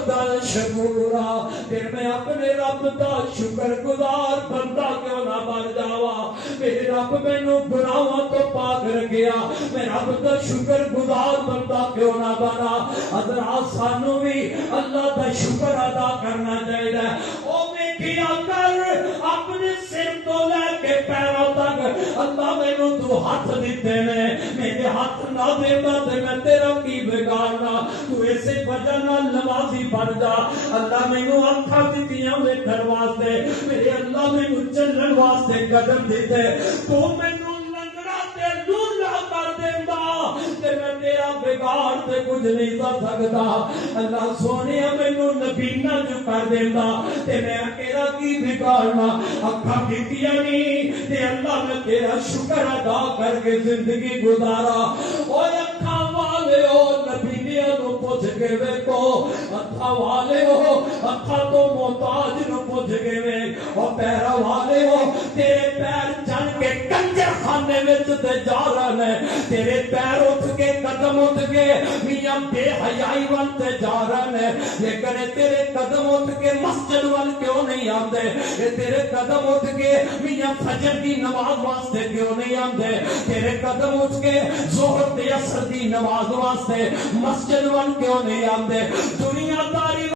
عبدا شکورا، پھر میں اپنے رب دا شکر گزار بندہ کیوں نہ بن جاوا؟ میرے رب مینوں گناہاں تو پاک رکھیا، میں رب دا شکر گزار بندہ کیوں نہ بنا؟ حضرات سانوں بھی اللہ دا شکر ادا کرنا چاہیے۔ او ویکھیا کر اپنے سر تو لے کے پیروں تک اللہ مینوں تو ہاتھ دیتے نے، میرے ہاتھ نہ دیتا تے میں تیرا کی بگاڑنا؟ تو اسے وجہ نال نمازی بن جا۔ اللہ مینوں اکھاں دتیاں ویکھن واسطے، میرے اللہ مینوں چلن واسطے قدم دیتے، تو مینوں لنگڑا تے لولا کر دیندا تے میں تیرا بگاڑ تے کچھ نہیں کر سکدا۔ اللہ سونے مینوں نبینا جو کر دیندا تے میں تیرا کی بگاڑنا؟ اکھاں دتیاں نہیں تے اللہ میں تیرا شکر ادا کر کے زندگی گزارا۔ اوے اکھاں والے او نبیاں نو پوچھ کے ویکھو، اکھاں والے ہو اکھاں تو محتاج نو پوچھ کے ویکھ، او پیر والے ہو تیرے پیر چل کے کنجر خانے وچ تے جا رہے ہیں، تیرے پیر اٹھ کے قدم اٹھ کے میاں بے حیائی ول تے جا رہے ہیں، لیکن تیرے قدم اٹھ کے مسجد ول کیوں نہیں آندے؟ تیرے قدم اٹھ کے میاں فجر دی نماز واسطے کیوں نہیں آندے؟ تیرے قدم اٹھ کے ظہر تے عصر دی نماز واسطے مسجد ول کیوں نہیں آندے؟ دنیا داری